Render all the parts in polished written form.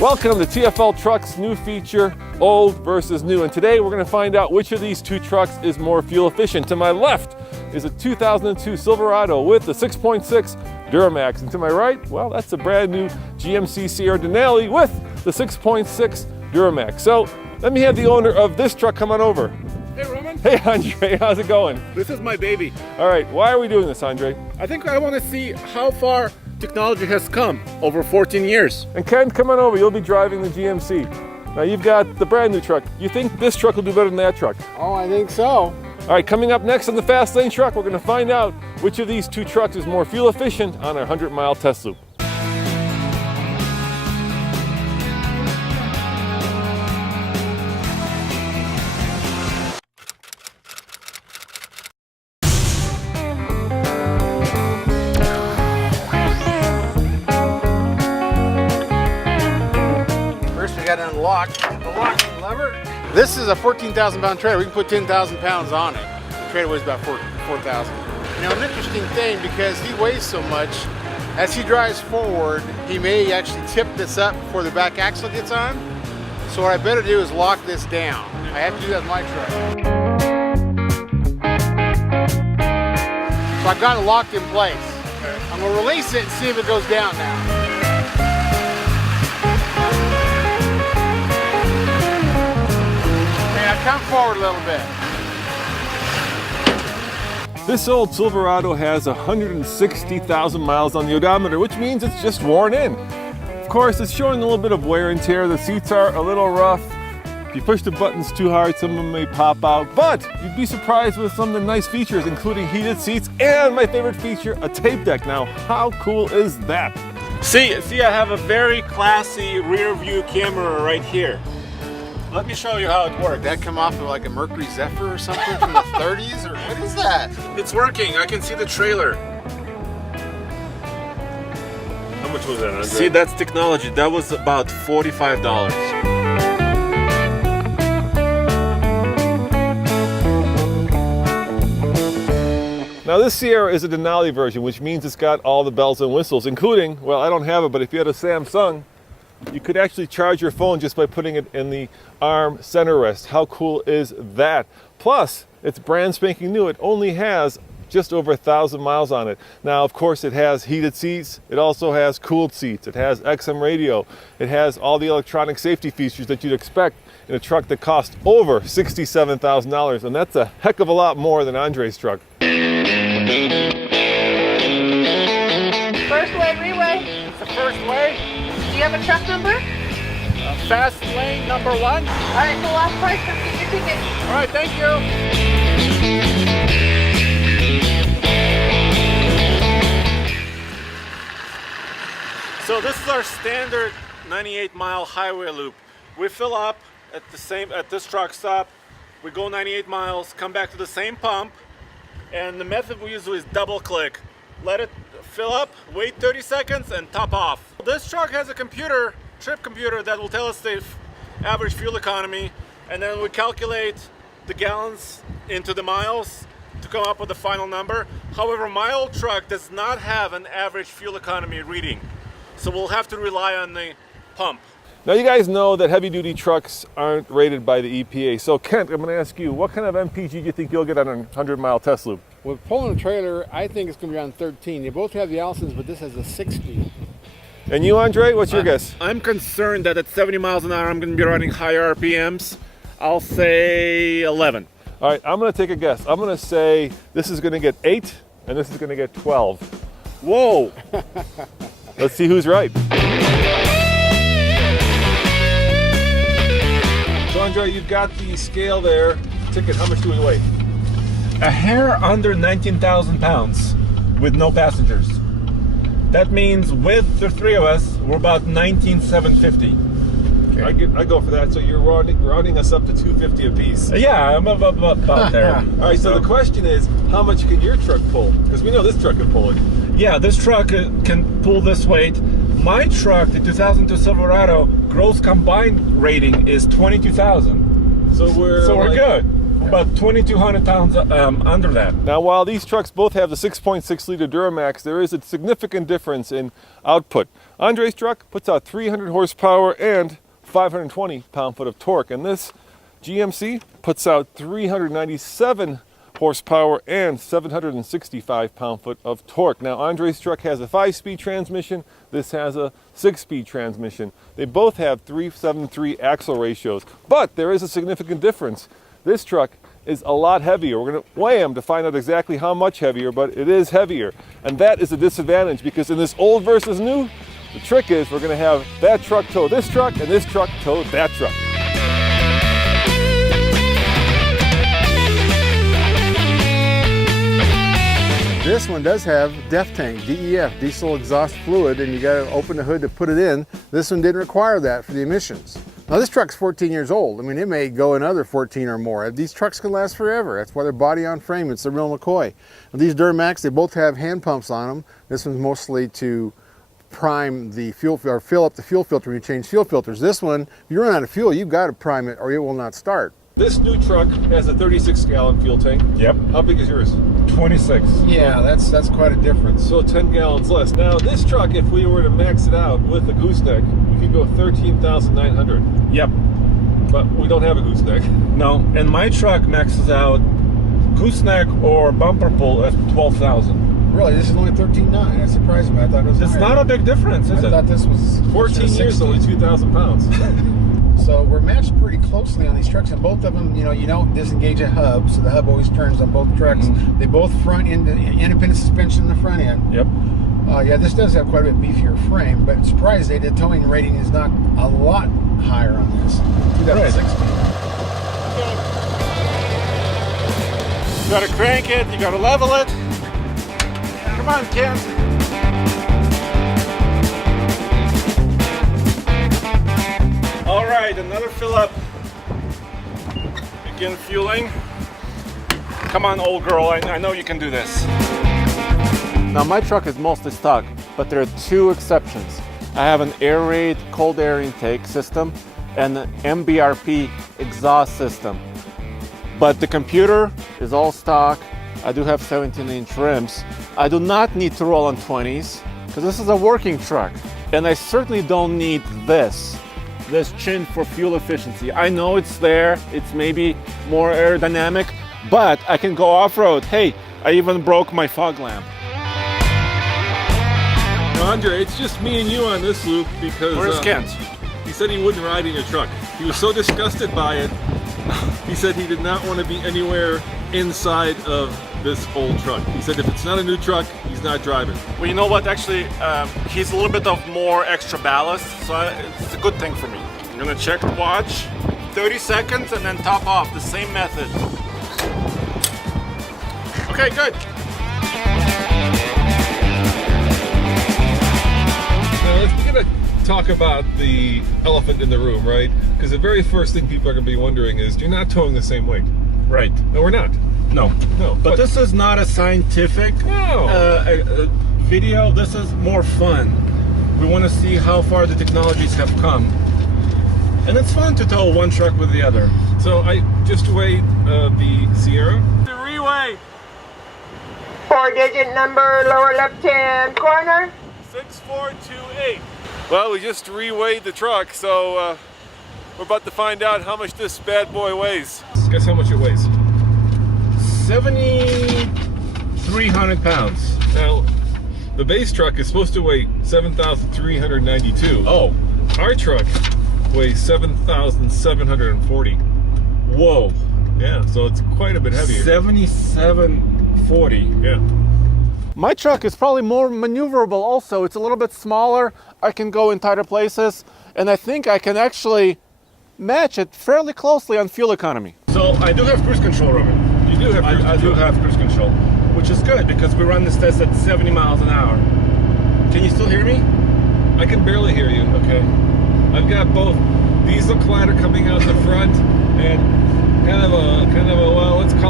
Welcome to TFL Trucks new feature, old versus new. And today we're going to find out which of these two trucks is more fuel efficient. To my left is a 2002 Silverado with the 6.6 Duramax. And to my right, well, that's a brand new GMC Sierra Denali with the 6.6 Duramax. So let me have the owner of this truck come on over. Hey Roman. Hey Andre, how's it going? This is my baby. All right, why are we doing this, Andre? I think I want to see how far technology has come over 14 years. And Ken, come on over, you'll be driving the GMC. Now you've got the brand new truck. You think this truck will do better than that truck? Oh, I think so. All right, coming up next on the Fast Lane Truck, we're gonna find out which of these two trucks is more fuel efficient on our 100-mile test loop. Unlock the locking lever. This is a 14,000 pound trailer. We can put 10,000 pounds on it. The trailer weighs about 4,000. Now, an interesting thing, because he weighs so much, as he drives forward, he may actually tip this up before the back axle gets on. So what I better do is lock this down. I have to do that with my truck. So I've got it locked in place. I'm gonna release it and see if it goes down now. Come forward a little bit. This old Silverado has 160,000 miles on the odometer, which means it's just worn in. Of course, it's showing a little bit of wear and tear. The seats are a little rough. If you push the buttons too hard, some of them may pop out, but you'd be surprised with some of the nice features, including heated seats and my favorite feature, a tape deck. Now, how cool is that? See, I have a very classy rear view camera right here. Let me show you how it works. Did that come off of like a Mercury Zephyr or something from the 30s, or what is that? It's working. I can see the trailer. How much was that, Andre? See, that's technology. That was about $45. Now this Sierra is a Denali version, which means it's got all the bells and whistles, including, well, I don't have it, but if you had a Samsung, you could actually charge your phone just by putting it in the arm center rest. How cool is that? Plus, it's brand spanking new. It only has just over 1,000 miles on it. Now, of course, it has heated seats. It also has cooled seats. It has XM radio. It has all the electronic safety features that you'd expect in a truck that costs over $67,000. And that's a heck of a lot more than Andre's truck. First way, relay. It's the first way. Do you have a truck number? Fast lane number 1. All right, the last price, come get your ticket. All right, thank you. So this is our standard 98-mile highway loop. We fill up at this truck stop. We go 98 miles, come back to the same pump, and the method we use is double click. Let it fill up, wait 30 seconds, and top off. This truck has a trip computer that will tell us the average fuel economy, and then we calculate the gallons into the miles to come up with the final number. However, my old truck does not have an average fuel economy reading, so we'll have to rely on the pump. Now you guys know that heavy-duty trucks aren't rated by the EPA. So Kent, I'm going to ask you, what kind of MPG do you think you'll get on a 100-mile test loop? With pulling a trailer, I think it's going to be around 13. They both have the Allisons, but this has a 60. And you, Andre, what's your guess? I'm concerned that at 70 miles an hour, I'm going to be running higher RPMs. I'll say 11. All right, I'm going to take a guess. I'm going to say this is going to get 8, and this is going to get 12. Whoa! Let's see who's right. So Andre, you've got the scale there. Ticket, how much do we weigh? A hair under 19,000 pounds with no passengers. That means with the three of us, we're about 19,750. Okay. I go for that. So you're rounding us up to 250 apiece. Yeah, I'm about there. All right. So the question is, how much can your truck pull? Because we know this truck can pull it. Yeah, this truck can pull this weight. My truck, the 2002 Silverado, gross combined rating is 22,000. So we're good. About 2,200 pounds under that. Now, while these trucks both have the 6.6 liter Duramax, there is a significant difference in output. Andre's truck puts out 300 horsepower and 520 pound-foot of torque, and this GMC puts out 397 horsepower and 765 pound-foot of torque. Now, Andre's truck has a 5-speed transmission. This has a 6-speed transmission. They both have 373 axle ratios, but there is a significant difference. This truck is a lot heavier. We're going to weigh them to find out exactly how much heavier, but it is heavier. And that is a disadvantage because in this old versus new, the trick is we're going to have that truck tow this truck and this truck tow that truck. This one does have DEF tank, DEF, diesel exhaust fluid, and you got to open the hood to put it in. This one didn't require that for the emissions. Now this truck's 14 years old. I mean, it may go another 14 or more. These trucks can last forever. That's why they're body on frame. It's the real McCoy. Now, these Duramax, they both have hand pumps on them. This one's mostly to prime the fuel, or fill up the fuel filter when you change fuel filters. This one, if you run out of fuel, you've got to prime it or it will not start. This new truck has a 36-gallon fuel tank. Yep. How big is yours? 26. Yeah, that's quite a difference. So 10 gallons less. Now this truck, if we were to max it out with a gooseneck, we could go 13,900. Yep. But we don't have a gooseneck. No, and my truck maxes out gooseneck or bumper pull at 12,000. Really, this is only 13.9. That surprised me. I thought it was It's higher. not a big difference, is I it? thought this was 14 years, only 2,000 pounds. So we're matched pretty closely on these trucks, and both of them, you don't disengage a hub, so the hub always turns on both trucks. They both front end independent suspension in the front end. Yep. Yeah, this does have quite a bit beefier frame, but I'm surprised the towing rating is not a lot higher on this. 2016. You gotta crank it, you gotta level it. Come on, Ken. All right, another fill up. Begin fueling. Come on, old girl, I know you can do this. Now my truck is mostly stock, but there are two exceptions. I have an air raid cold air intake system and an MBRP exhaust system. But the computer is all stock. I do have 17-inch rims. I do not need to roll on 20s because this is a working truck. And I certainly don't need this chin for fuel efficiency. I know it's there, it's maybe more aerodynamic, but I can go off-road. Hey, I even broke my fog lamp. Andre, it's just me and you on this loop because Where's Kent? he said he wouldn't ride in your truck. He was so disgusted by it. He said he did not want to be anywhere inside of this old truck. He said if it's not a new truck, he's not driving. Well, you know what? Actually, he's a little bit of more extra ballast, so it's a good thing for me. I'm gonna check the watch. 30 seconds and then top off. The same method. Okay, good. Now, we're going to talk about the elephant in the room, right? Because the very first thing people are going to be wondering is, you're not towing the same weight. Right. No, we're not. No. No. But this is not a scientific video. This is more fun. We want to see how far the technologies have come. And it's fun to tow one truck with the other. So I just weighed the Sierra. The reweigh. 4-digit number, lower left-hand corner. 6428. Well, we just reweighed the truck, so we're about to find out how much this bad boy weighs. Guess how much it weighs? 7,300 pounds. Now, the base truck is supposed to weigh 7,392. Oh. Our truck weighs 7,740. Whoa. Yeah, so it's quite a bit heavier. 7740. Yeah. My truck is probably more maneuverable also. It's a little bit smaller. I can go in tighter places, and I think I can actually match it fairly closely on fuel economy. So I do have cruise control, Robert. You do have cruise I do control. have cruise control, which is good because we run this test at 70 miles an hour. Can you still hear me? I can barely hear you. Okay. I've got both diesel clatter coming out the front and kind of a well, let's not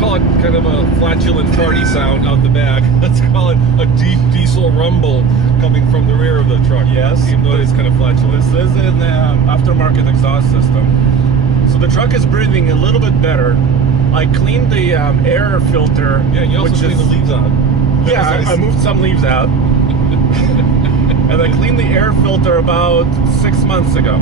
call it kind of a flatulent farty sound out the back. Let's call it a deep diesel rumble coming from the rear of the truck. Yes. Even though it's kind of flatulent. This is an aftermarket exhaust system. So the truck is breathing a little bit better. I cleaned the air filter. Yeah, you also cleaned the leaves out. Yeah, I moved some leaves out. And I cleaned the air filter about 6 months ago.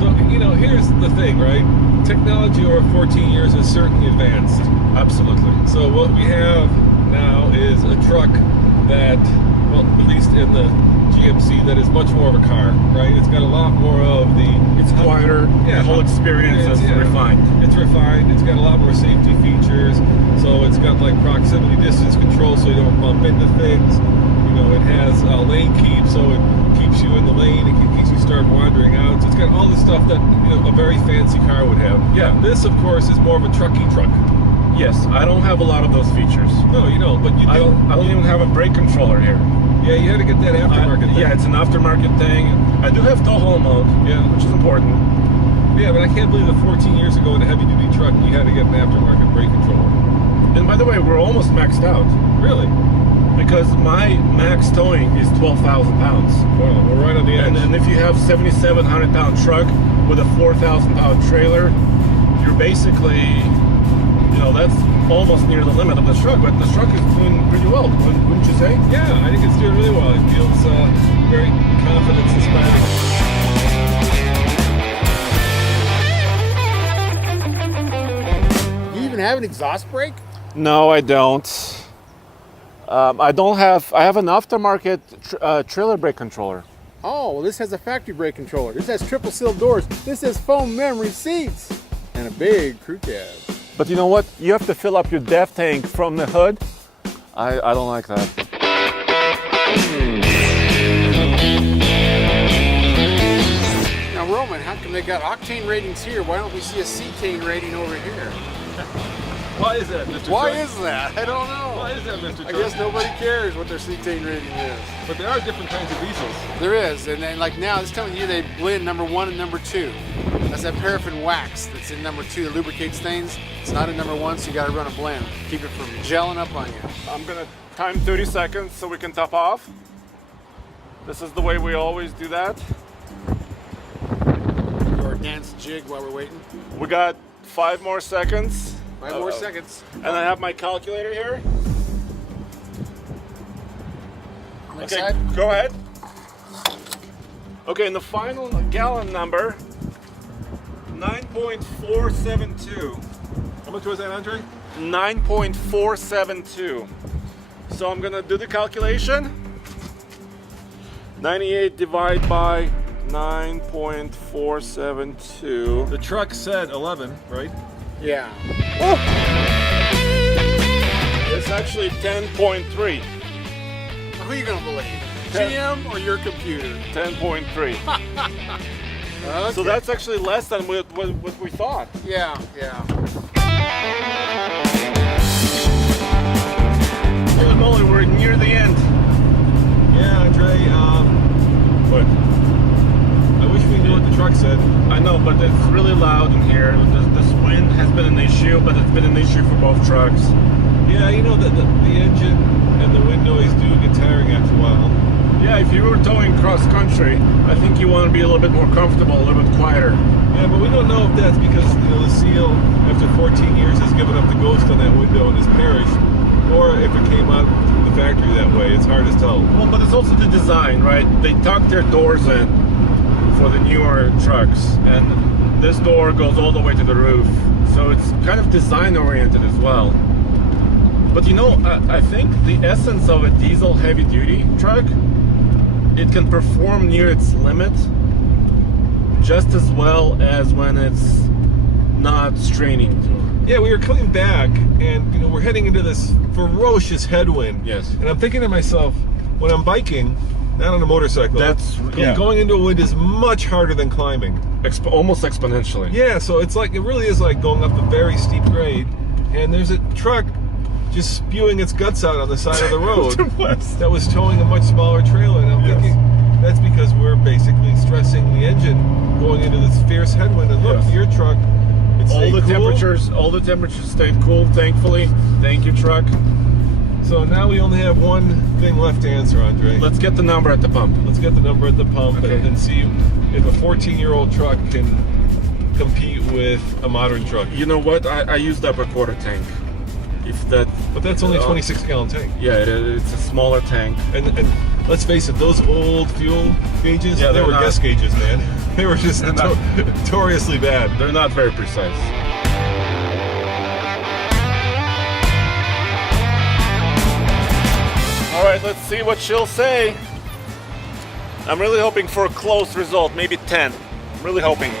So, you know, here's the thing, right? Technology over 14 years has certainly advanced. Absolutely. So what we have now is a truck that, well, at least in the GMC, that is much more of a car, right? It's got a lot more of the... It's quieter. Yeah. The whole experience is refined. It's refined. It's got a lot more safety features. So it's got like proximity distance control, so you don't bump into things. You know, it has lane keep, so it keeps you in the lane. It keeps you start wandering out. So it's got all the stuff that, you know, a very fancy car would have. Yeah. This, of course, is more of a trucky truck. Yes, I don't have a lot of those features. No, you don't. But you do. I don't even have a brake controller here. Yeah, you had to get that aftermarket thing. Yeah, it's an aftermarket thing. I do have tow haul mode, Yeah. which is important. Yeah, but I can't believe that 14 years ago in a heavy-duty truck, you had to get an aftermarket brake controller. And by the way, we're almost maxed out Really? because my max towing is 12,000 pounds. Well, we're right on the edge. And if you have 7,700 pound truck with a 4,000 pound trailer, you're basically, you know, that's almost near the limit of the truck. But the truck is doing pretty well, wouldn't you say? Yeah, I think it's doing really well. It feels very confidence-inspiring. Do you even have an exhaust brake? No, I don't. I have an aftermarket trailer brake controller. Oh, well, this has a factory brake controller. This has triple seal doors. This has foam memory seats and a big crew cab. But you know what? You have to fill up your DEF tank from the hood. I don't like that. Now, Roman, how come they got octane ratings here? Why don't we see a cetane rating over here? Why is that, Mr. Why Truck? is that? I don't know. Why is that, Mr. I Truck? guess nobody cares what their cetane rating is. But there are different kinds of diesels. There is, and then like now it's telling you they blend number 1 and number 2. That's that paraffin wax that's in number 2 that lubricates things. It's not in number 1, so you gotta run a blend. Keep it from gelling up on you. I'm gonna time 30 seconds so we can top off. This is the way we always do that. Or dance jig while we're waiting. We got 5 more seconds. 5 more seconds. And I have my calculator here. Next Okay, side. go ahead. Okay, and the final gallon number, 9.472. How much was that, Andre? 9.472. So I'm gonna do the calculation. 98 divided by 9.472. The truck said 11, right? Yeah. It's actually 10.3. Who are you gonna believe? GM or your computer? 10.3. Okay. So that's actually less than what we thought. Yeah, yeah. Holy moly, we're near the end. Yeah, Andre. What? I wish we knew what the truck said. I know, but it's really loud in here. This wind has been an issue, but it's been an issue for both trucks. Yeah, you know that the engine and the wind noise do get tiring after a while. Yeah, if you were towing cross country, I think you want to be a little bit more comfortable, a little bit quieter. Yeah, but we don't know if that's because, you know, the seal after 14 years has given up the ghost on that window and has perished, or if it came out of the factory that way. It's hard to tell. Well, but it's also the design, right? They tuck their doors in for the newer trucks, and this door goes all the way to the roof. So it's kind of design oriented as well. But you know, I think the essence of a diesel heavy duty truck, it can perform near its limit just as well as when it's not straining. Yeah, we were coming back, and you know, we're heading into this ferocious headwind. Yes. And I'm thinking to myself, when I'm biking, not on a motorcycle, going into a wind is much harder than climbing. Almost exponentially. Yeah, so it's like, it really is like going up a very steep grade, and there's a truck just spewing its guts out on the side of the road that was towing a much smaller trailer, and I'm thinking that's because we're basically stressing the engine going into this fierce headwind. And look, your truck, it's all the cool. all the temperatures stayed cool, thankfully. Thank you, truck. So now we only have one thing left to answer, Andre. Let's get the number at the pump. Let's get the number at the pump Okay. and see if a 14-year-old truck can compete with a modern truck. You know what? I used up a quarter tank. If that, But that's only a 26-gallon tank. yeah, it's a smaller tank. And let's face it, those old fuel gauges, Yeah, they they're were not- guess gauges, man. They were just They're not- notoriously bad. They're not very precise. All right, let's see what she'll say. I'm really hoping for a close result, maybe 10. I'm really hoping.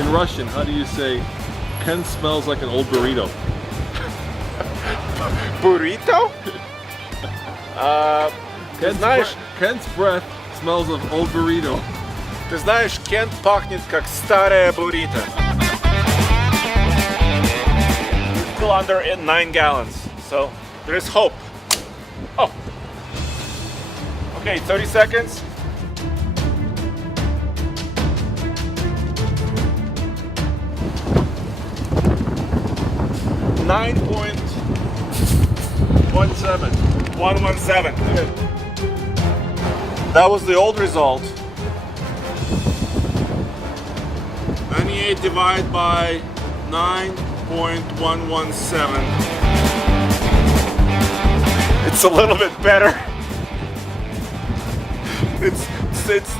In Russian, how do you say, Ken smells like an old burrito? Burrito? Ken's, знаешь, Ken's breath smells of old burrito. Ты знаешь, Кент пахнет как старая буррито. We're still under 9 gallons, so there is hope. Oh. Okay, 30 seconds. $9.17. 117. That was the old result. 98 divided by 9.117. It's a little bit better. It's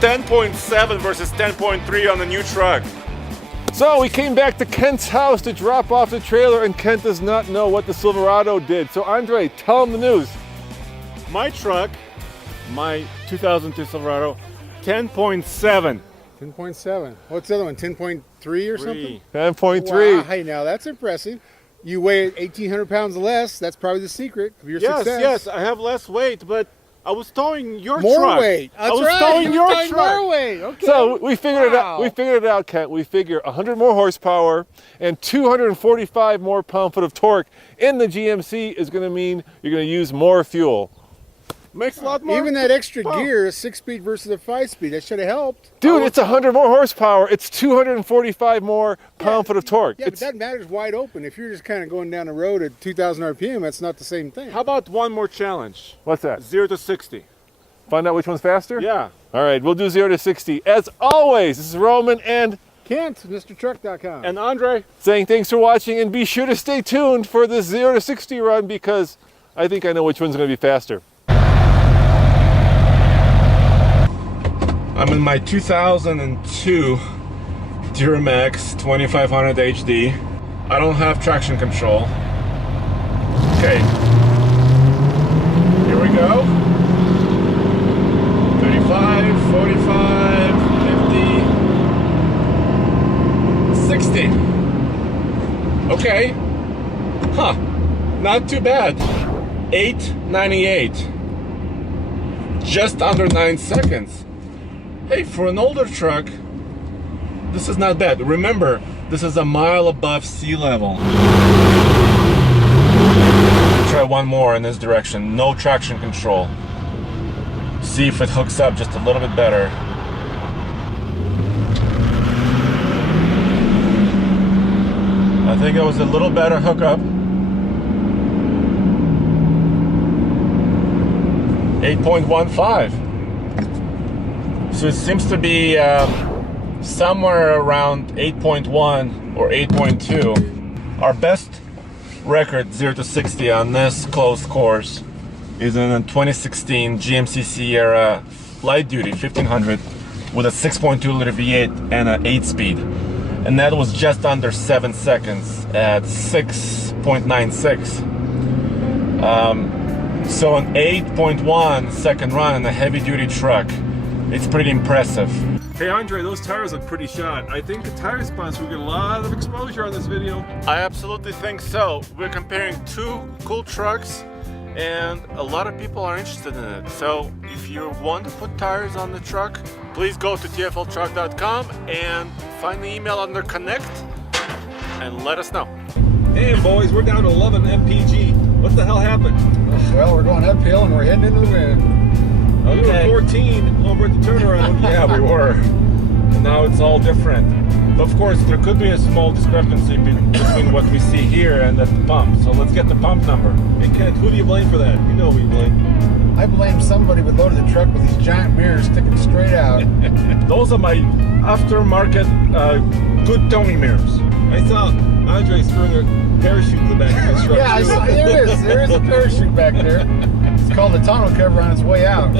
10.7 versus 10.3 on the new truck. So we came back to Kent's house to drop off the trailer, and Kent does not know what the Silverado did. So Andre, tell him the news. My truck, my 2002 Silverado, 10.7. 10.7. What's the other one? 10.3 or something? 10.3. Wow, hey, now that's impressive. You weigh 1,800 pounds less. That's probably the secret of your Yes, success. yes, I have less weight, but I was towing your More truck. weight. I That's was right. towing You were your towing truck. more weight. Okay. So we figured it out. Wow. We figured it out, Kent. We figure 100 more horsepower and 245 more pound-foot of torque in the GMC is going to mean you're going to use more fuel. Makes a lot more. Even that extra Wow. gear, a 6-speed versus a 5-speed, that should have helped. Dude, it's 100 more horsepower. It's 245 more pound-foot of torque. Yeah, but It's, that matter's wide open. If you're just kind of going down the road at 2,000 RPM, that's not the same thing. How about one more challenge? what's that? 0 to 60. Find out which one's faster? Yeah. All right, we'll do 0 to 60. As always, this is Roman and Kent, MrTruck.com. And Andre, saying thanks for watching, and be sure to stay tuned for this 0 to 60 run because I think I know which one's going to be faster. I'm in my 2002 Duramax 2500 HD. I don't have traction control. Okay. Here we go. 35, 45, 50, 60. Okay. Huh. Not too bad. 898. Just under 9 seconds. Hey, for an older truck, this is not bad. Remember, this is a mile above sea level. Try one more in this direction. No traction control. See if it hooks up just a little bit better. I think it was a little better hookup. 8.15. So it seems to be somewhere around 8.1 or 8.2. Our best record 0 to 60 on this closed course is in a 2016 GMC Sierra light duty 1500 with a 6.2 liter V8 and an 8-speed, and that was just under 7 seconds at 6.96. So an 8.1 second run in a heavy duty truck, it's pretty impressive. Hey Andre, those tires look pretty shot. I think the tire sponsor will get a lot of exposure on this video. I absolutely think so. We're comparing two cool trucks and a lot of people are interested in it. So if you want to put tires on the truck, please go to tfltruck.com and find the email under Connect and let us know. Hey boys, we're down to 11 mpg. What the hell happened? Well, we're going uphill and we're heading into the wind. We were 14 over at the turnaround. Yeah, we were. And now it's all different. Of course, there could be a small discrepancy between what we see here and at the pump. So let's get the pump number. Hey Kent, who do you blame for that? You know who you blame. I blame somebody with loaded the truck with these giant mirrors sticking straight out. Those are my aftermarket good towing mirrors. I saw Andre throwing a parachute in the back of his truck. Yeah, I too. saw, there is a parachute back there. It's called the tonneau cover on its way out.